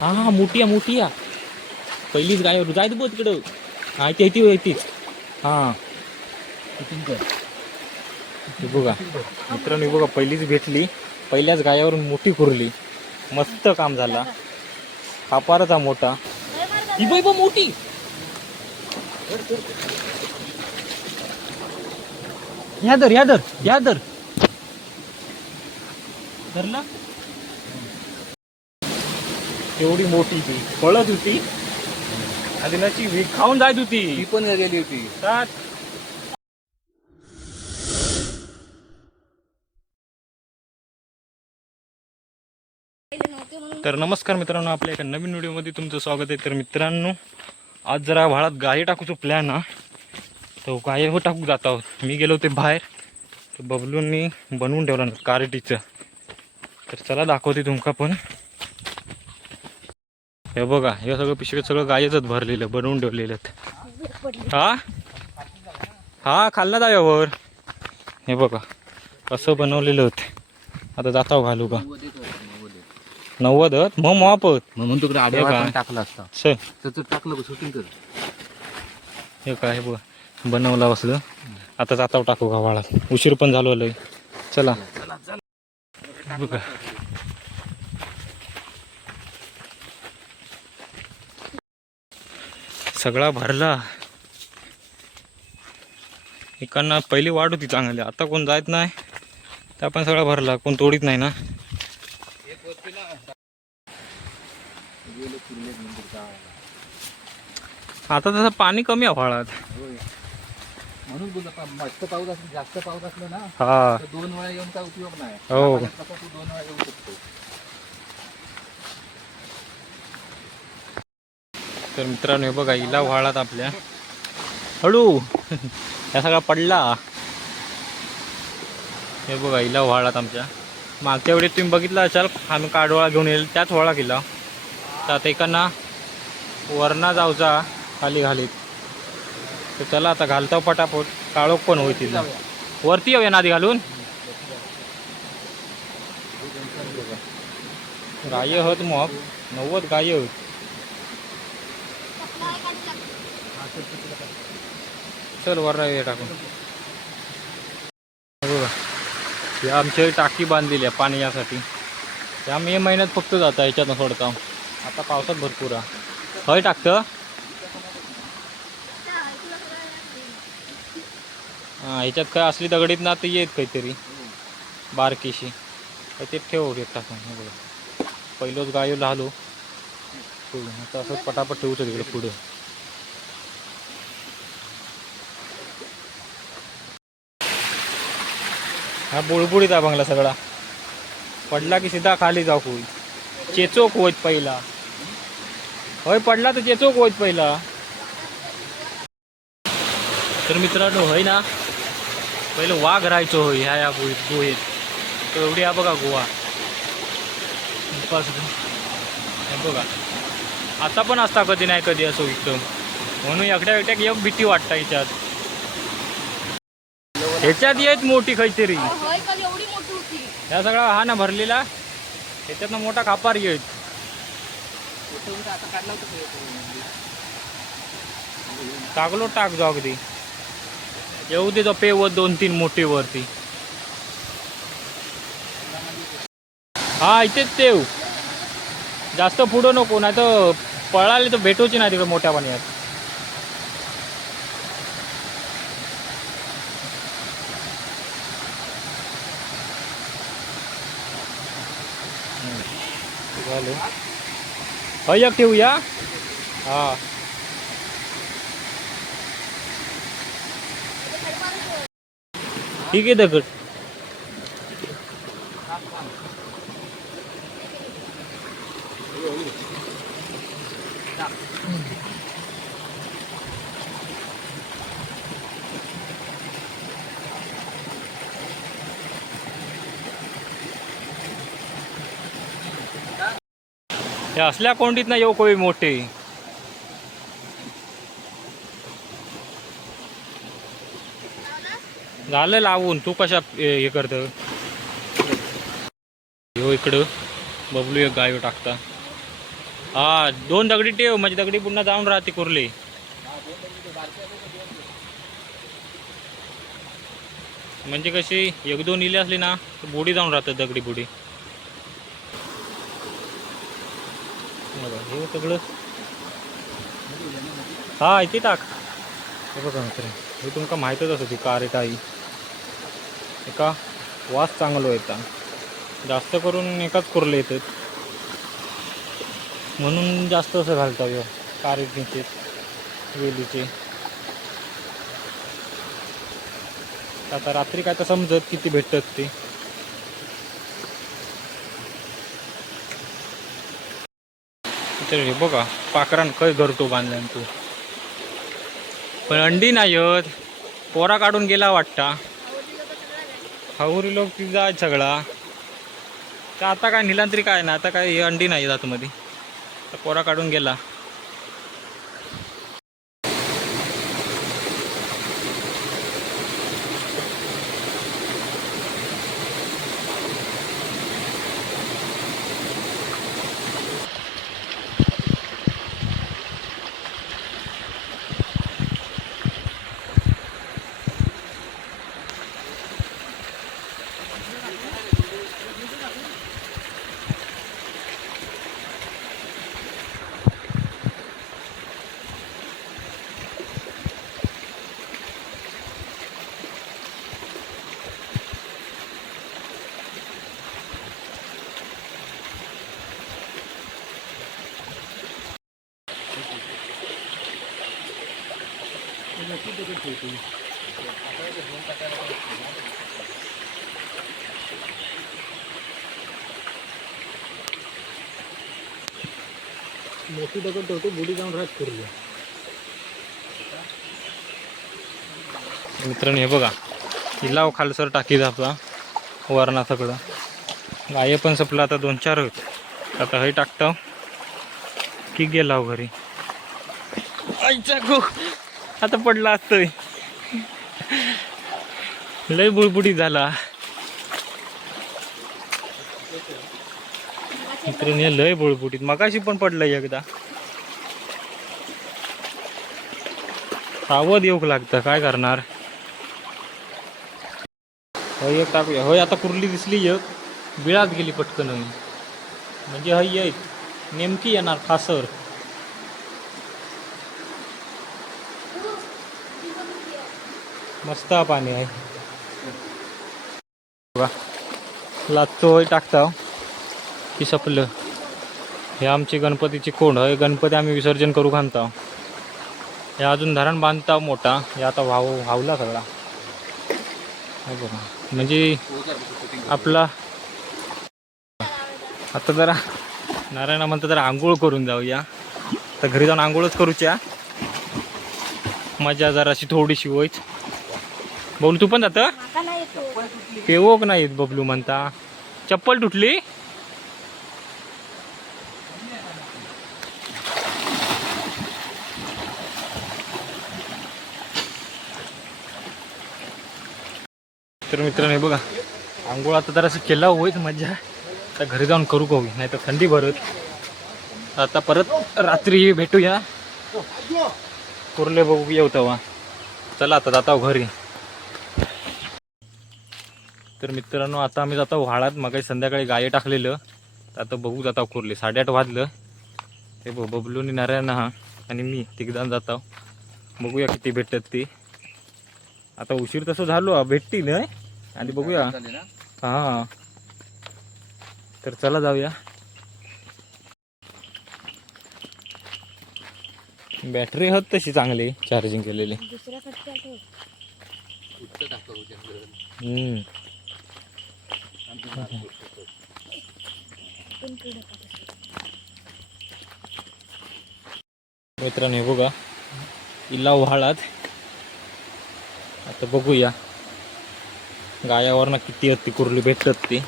हा हा मोठी आहे मोठी आहे. पहिलीच गाय जायत बघ तिकडं. हा ती तीच. हा हे बघा मित्रांनो, बघा पहिलीच भेटली. पहिल्याच गायावरून मोठी खुरली. मस्त काम झाला. कापारचा मोठा ही बाई मोठी. या दर धरला. एवढी मोठी ती पळत होती आणि नची वीक खाऊन जात होती. ती पण गेली होती. तर नमस्कार मित्रांनो, आपल्या एका नवीन व्हिडिओमध्ये तुमचं स्वागत आहे. तर मित्रांनो, आज जरा व्हाळात गाय टाकूचो प्लॅन हा. तो गाय हो टाकू जात आहोत. मी गेलो होते बाहेर, तर बबलूंनी बनवून ठेवला कार्टीचं. तर चला दाखवते तुमका पण. हे बघा, हे सगळं पिशवीत सगळं गायचंच भरलेलं बनवून ठेवलेलं. हा हा खाल्ला जाव्यावर. हे बघा कसं बनवलेलं होतं. आता जाता घालू का 90 मग मापत म्हणून तिकडे आड्यावर टाकला असता. त्याचं टाकलं शूटिंग कर. हे काय बघ बनवला बसलं. आता जाता टाकू का वाळात. उशीर पण झालो लय. चला बघा सगळा भरला. एकांना पहिली वाट होती चांगली, आता कोण जात नाही. त्या पण सगळा भरला, कोण तोडीत नाही ना. आता तसं पाणी कमी आहे व्हाळात. म्हणून मस्त पाऊस असेल, जास्त पाऊस असला ना हा तर 2 वेळा येऊन काय उपयोग नाही. हो तू 2 वेळा येऊ शकतो. तर मित्रांनो, हे बघा इला व्हाळात आपल्या हळू ह्या सगळा पडला. हे बघा इला व्हाळात आमच्या मागच्या वेळेस तुम्ही बघितलं असाल, आम्ही काडोळा घेऊन येईल त्याच व्हाळा केला. तर आता एकांना वरणा जाऊचा खाली घालीत. तर चला आता घालता पटापट, काळोख पण होईल तिला. वरती येऊया नादी घालून. गाय होत मग 90 गाय होत. चल वर टाकून. बघा हे आमच्या टाकी बांधलेली आहे पाणी यासाठी. त्या मे महिन्यात फक्त जाता ह्याच्यातनं सोडता. आता पावसात भरपूर आहे. हय टाकतं हां. ह्याच्यात काय असली दगडीत ना तर येत काहीतरी बारकीशी ते ठेव रे टाकून. बघा पहिलोच गाय लाहलो. आता असं पटापट ठेवतो तिकडे पुढे. हा बुळबुळीत आहे बंगला सगळा. पडला की सीधा खाली जाऊ होईल. चेचोक होत पहिला. होय पडला तर चेचोक होत पहिला. तर मित्रांनो होय ना, पहिलं वाघ राहायचो होय ह्या गुहेत. तर एवढी हा बघा गोवा. बघा आता पण असता कधी नाही कधी असो इथं. म्हणून एकट्या एक भीती वाटतं ह्याच्यात. ह्याच्यात येत मोठी काहीतरी. ह्या सगळा हा ना भरलेला, ह्याच्यातनं मोठा खापार येत. टाकलो टाक जाऊ अगदी येऊ दे. पे व 2-3 मोठी वरती. हा इथेच तेव जास्त पुढं नको, नाही तर पळाले तर भेटूची नाही तिकडे मोठ्या पाण्यात. एक ठेवूया. हा ठीक आहे दगड. हे असल्या कोंडीत ना येऊ कोळी मोठे. झालं लावून. तू कशा हे करत हो इकडं. बबलू एक गाय टाकता. हा 2 दगडी ठेव म्हणजे दगडी पुन्हा जाऊन राहते कुर्ली. म्हणजे कशी 1-2 इले असली ना तर बुडी जाऊन राहतात दगडी बुडी. हे सगळं हा इथे टाक. हे बघा मित्र हे तुमका माहीतच असं ती कारेट आई एका वास चांगलो येता जास्त करून एकाच कुर्ले येतात म्हणून जास्त असं घालता यो कारेटनीचे वेलीचे. आता रात्री काय तर समजत किती भेटतात ते. तर हे बघा पाखरान काय घरटो बांधला तू पण अंडी नाही येत. पोरा काढून गेला वाटता. हावरी लोक ती जाय सगळा तर आता काय निलांतरी काय ना आता काय हे अंडी नाही जात मध्ये तर पोरा काढून गेला. मोठी दगड ठेवतो बुडी जाऊन राहत कुर्ली. मित्रांनो हे बघा हिलाव खालसर टाकी आपला वरणा सगळं गाये पण संपलं आता 2-4 होत. आता हे टाकतो की गेला घरी. आईचा गो आता पडला असतोय लय बुडबुडी झाला. मित्रांनो हे लय बुडबुडीत मगाशी पण पडलंय एकदा. सावध येऊक लागतं काय करणार. होय एक टाकूया. होय आता कुर्ली दिसली एक बिळात गेली पटकन म्हणजे हय येत नेमकी येणार खासर. मस्त पाणी आहे बघा. लाचतो होय टाकता की सपलं. हे आमची गणपतीची कोंड आहे. गणपती आम्ही विसर्जन करू घालता. हे अजून धरण बांधता मोठा. हे आता वाहला सगळा बघा म्हणजे आपला. आता जरा नारायणा म्हणता जरा आंघोळ करून जाऊया. तर घरी जाऊन आंघोळच करूच्या मजा जराशी थोडीशी होईच. बोल तू पण जातं पेवोक नाहीत बबलू म्हणता. चप्पल तुटली. तर मित्रांनो हे बघा आंघोळ आता जराशी केला होईच मजा. आता घरी जाऊन करू का नाही तर थंडी भरत. आता परत रात्री भेटूया कुर्ले बघू येऊ तेव्हा. चला आता जाता घरी. तर मित्रांनो आता आम्ही जातो व्हाळात. मग संध्याकाळी गाये टाकलेलं तर आता बघू जाता कुर्ले. 8:30 वाजलं. हे बबलूनी नारायण हा आणि मी तिघदान जातो. बघूया किती भेटतात ती. आता उशीर तसं झालो भेटतील आणि बघूया. हां तर चला जाऊया. बॅटरी होत तशी चांगली चार्जिंग केलेली. मित्रांनो हे बघा इला व्हाळात. आता बघूया गायावरनं किती ती कुर्ली भेटतात ती.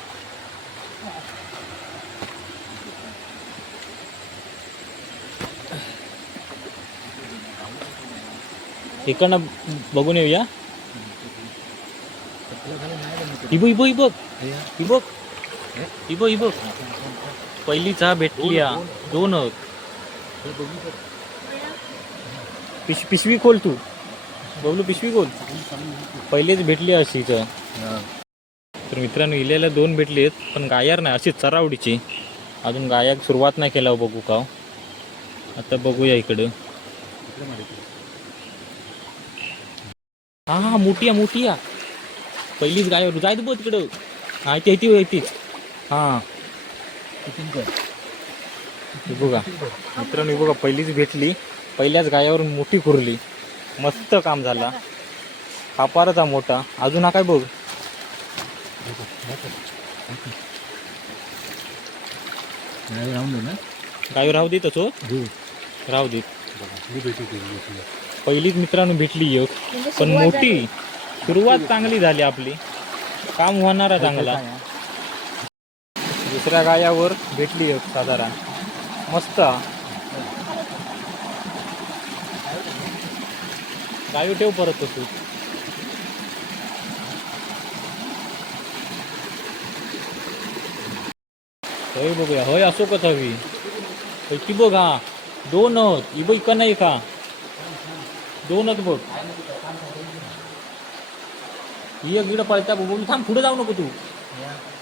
इकडनं बघून येऊया. इबो इबो इबो इबो इबो इबो पहिली चहा भेटली 2 हे दोन्ही पण. पिशवी खोल तू बबलू, पिशवी खोल. पहिलेच भेटली अशीच. हा. तर मित्रांनो इलेला 2 भेटली आहेत, पण गायर नाही, अशीच चरावडीची. अजून गायक सुरुवात नाही केला बघू का. आता बघूया इकडं. इकडे मारायची. हा हा, मोठी आहे. पहिलीच गाय जाय तू बघ तिकडं. हा तीच. हा किती कर. हे बघा मित्रांनो, हे बघा पहिलीच भेटली. पहिल्याच गायावरून मोठी कुरली. मस्त काम झाला. खापारचा मोठा. अजून हा काय बघ. राहून दे ना. गाय राहू दे तसो. राहू दे. पहिलीच मित्रांनो भेटली एक, पण मोठी. सुरुवात चांगली झाली आपली. काम होणारा चांगला. दुसऱ्या गायावर भेटली एक साधारण. मस्त. गाय ठेव परत तू. होय बघूया. होय असो कच हवी. की बघ. हा 2 आहेत. ही बघ इकडं नाही का. 2च बघ. ही एक गिड पळत्या बघून थांब. पुढे जाऊ नको तू.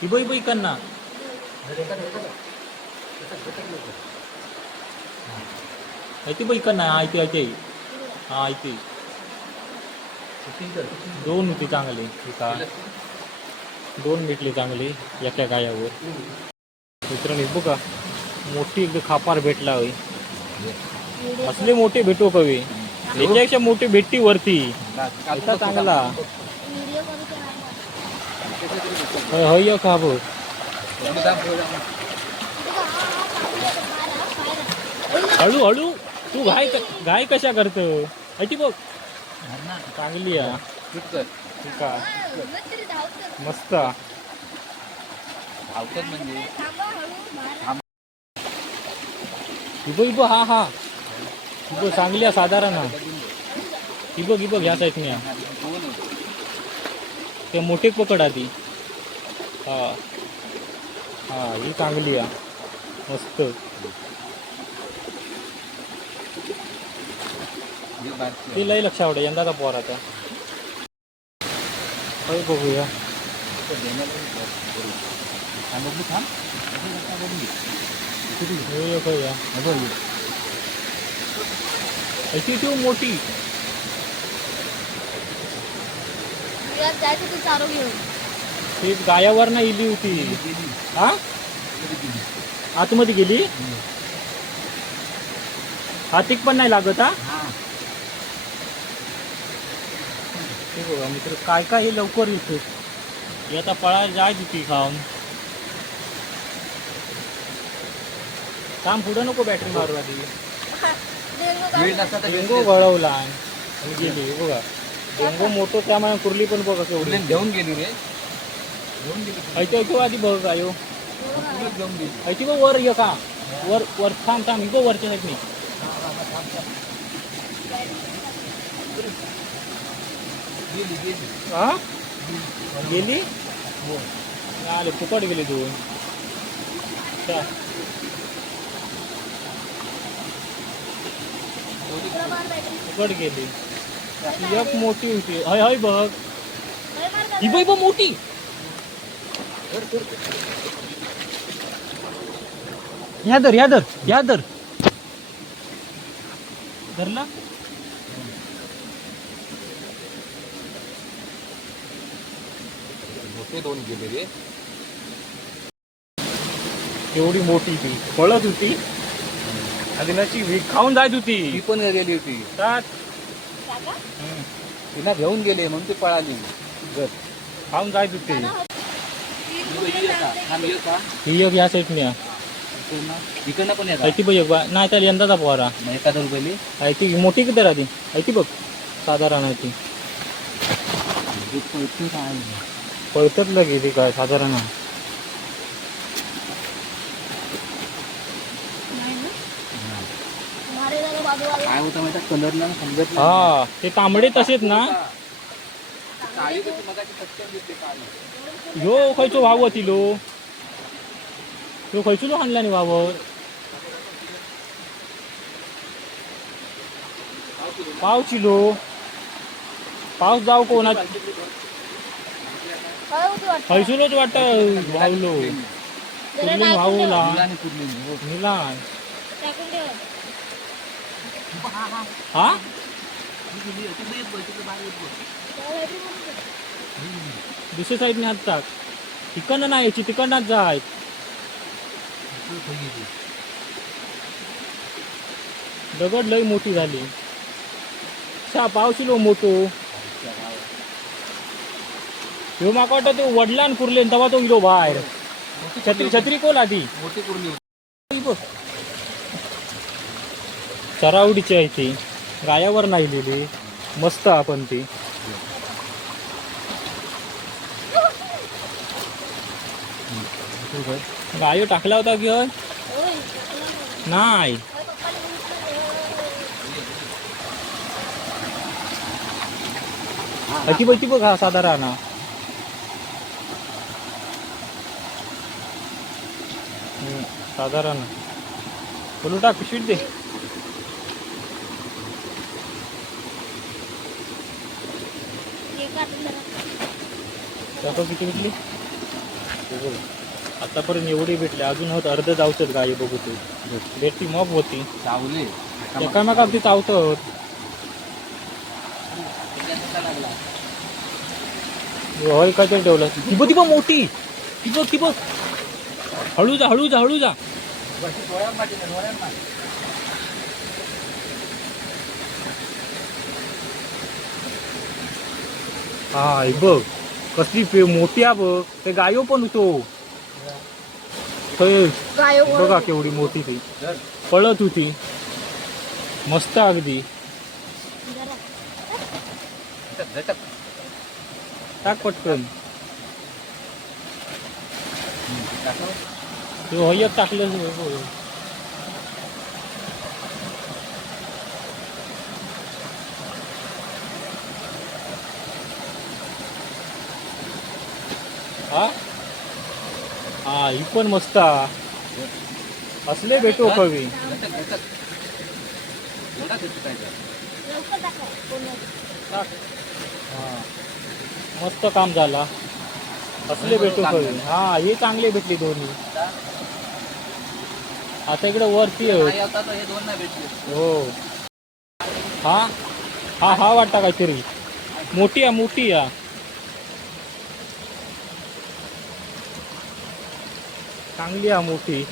ही बघ इकडं ना. ती बघ इकडं ना. ऐते. हा ऐते. 2 होती चांगली. का 2 भेटली चांगली एका गायावर. मित्रांनो बघा मोठी एकदा खापार भेटला होय. असले मोठे भेटू कवी. याच्यापेक्षा मोठी भेटती वरती. असा चांगला. होय का बघ. हळू तू गाय कशा करतो. ऐकी बघ चांगली आहे. ठीक आहे. मस्त. धावतात म्हणजे इबो हा इबो चांगली आहे साधारण. इबो ह्या साईडने. ते मोठे पकड आधी. हा ही चांगली आहे. मस्त. ती लई लक्ष आवडे यंदाचा पोर आता. होय बघूया. अशी ठेव मोठी. ती गायावर ना इली होती. हा आतमध्ये गेली. हातीक पण नाही लागत. हा हे बघा मित्र काय हे लवकर येतो. ही आता पळायला जाय होती खाऊन. काम पुढं नको बॅटरी मारू आधी. डेंगो वळवला आणि गेली. बघा डेंगो मोठो त्यामुळे कुर्ली पण बघा केवढी घेऊन गेली रे. ऐकू आधी बघ आयो. घेऊन गेली. ऐकी बघ वर ये का. वर थांब इको वरच्या साईडनी. हा गेली. आले फुकट गेली तू. फुकट गेली. एक मोठी होती. हय बघ. ही बघ मोठी. ह्या धर धरला. मोठे 2 गेले रे. एवढी मोठी ती पळत होती. आणि नशी खाऊन जात होती. ती पण गेली होती. तिला घेऊन गेले म्हणून ती पळाली. खाऊन जात होती. ही एक या साईडने. इकडनं पण येतात. ऐकी बघ नाही तर यंदाचा पोहारा. 1000 रुपये. ऐकी मोठी किती आधी. ऐकी बघ साधारण आहे ती. पळतच गेली काय साधारण. काय होतं माहिती कलरला समजत नाही. हा ते तांबडे तसेच ना. ह्यो खयचो वाव तिलो. ह्यो खयचो आणला नाही वावर. पाव किलो पाऊस जाऊ कोणा हैसूनच वाटत वावलो कुर्ली वावला निला हा दुसऱ्या साईडने हात टाक तिकडनं नाही यायची तिकडनंच जाय दगड लई मोठी झाली पावशिलो मोठो ह्यो माका वाटतं तो वडलान कुर्ले तेव्हा तो इलो बाहेर छत्री छत्री कोण आधी मोठी कुर्ली चरावडीची आहे ती गायावर नाही लिहिली मस्त आपण ती गायो टाकला होता की होय नाही अति बघ बघ हा साधारण साधारण बोलू टाक पिशवीत दे किती भेटली आतापर्यंत एवढी भेटली अजून होत अर्ध जाऊचत गाय बघू तू भेटती मग होती चावले एकामेका ती चावत होय काय तरी ठेवलं ती बघ मोठी ती बघ हळू जा हा बघ कसली मोठी आहे बघ ते गायो पण होतो बघा केवढी मोठी ती पळत होती मस्त अगदी टाक पटकन होयत टाकलं हा ही पण मस्त असले भेटू कवी मस्त काम झाला असले भेटू कवी हा हे चांगले भेटली दोन्ही आता इकडे वरती हो हा हा हा वाटता काहीतरी मोठी आहे चांगली आहे मोठी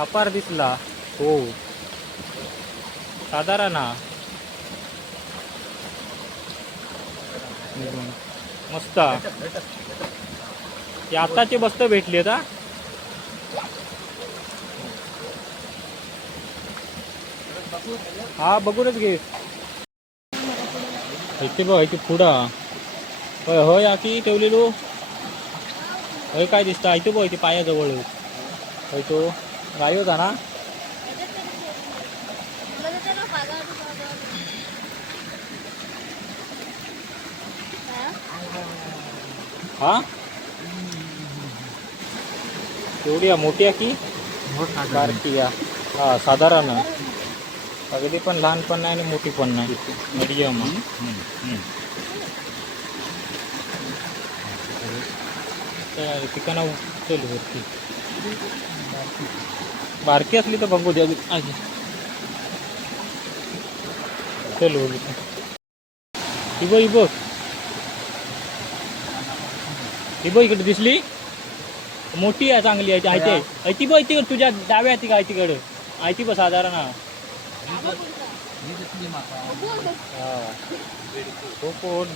अपार दिसला हो साधारण मस्त ते आताचे बस्त भेटली आता हा बघूनच घे इथे बघ इथे पुढा होय होय आकी ठेवलेलो होय काय दिसतं इथे बघ इथे पायाजवळ होय तो गाय होता ना हा एवढी मोठी आहे की बारकी हा साधारण अगदी पण लहान पण नाही आणि मोठी पण नाही मीडियम ठिकाणा चल वरती बारकी असली तर बघू द्या चल बोलू ही बघ इकडे दिसली मोठी आहे चांगली आहे ऐती बघ ती तुझ्या डाव्या ती काय तिकडे ऐती बघ साधारण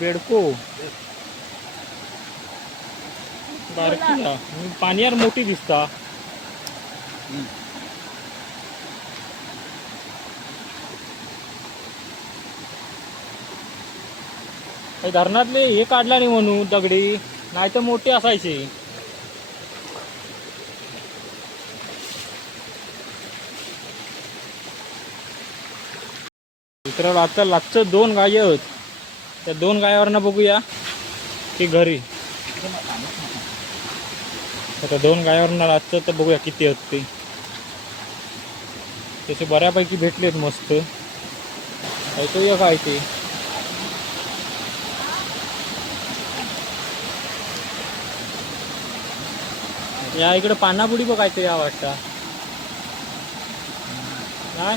बेडको बारकी पाण्यावर मोठी दिसता धरणातले हे काढला नाही म्हणून दगडी नाही तर मोठे असायचे मित्रांनो आता लागचं 2 गाय आहेत त्या 2 गायावरनं बघूया की घरी आता 2 गायावरनं लागचं तर बघूया किती आहेत ते तसे बऱ्यापैकी भेटलेत मस्त. ऐकूया काय ते. या इकडे पानापुडी बघ काहीतरी या वाटतं. काय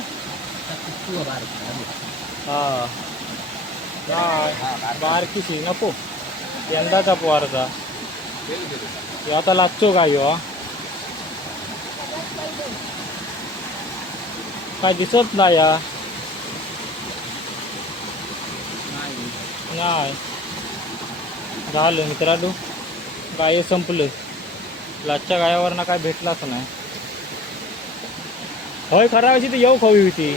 हा काय बारकीशी नको यंदाचा पोहारचा ह्यो आता लागतो काय ह्यो. काय दिसत नाही या. नाही झालं मित्रांनो, गाय संपलं. लाचच्या गायावरनं काय भेटलाच नाही. होय खरा अशी तर येऊ खावी होती.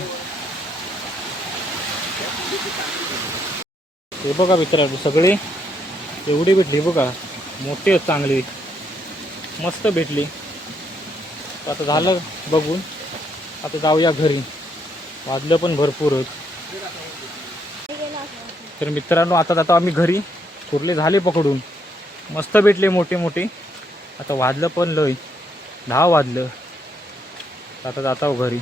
हे बघा मित्रांनो सगळे एवढी भेटली बघा, मोठी आहेत चांगली, मस्त भेटली. आता झालं बघून, आता जाऊया घरी. वाजलं पण भरपूर होत. तर मित्रांनो आता जातो आम्ही घरी. कुर्ले झाले पकडून, मस्त भेटले मोठे मोठे. आता वाजलं पण लय, 10 वाजलं. आता जातो घरी.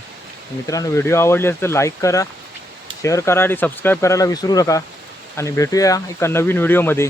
मित्रांनो व्हिडिओ आवडली असेल तर लाईक करा, शेअर करा आणि सबस्क्राईब करायला विसरू नका. आणि भेटूया एका नवीन व्हिडिओमध्ये.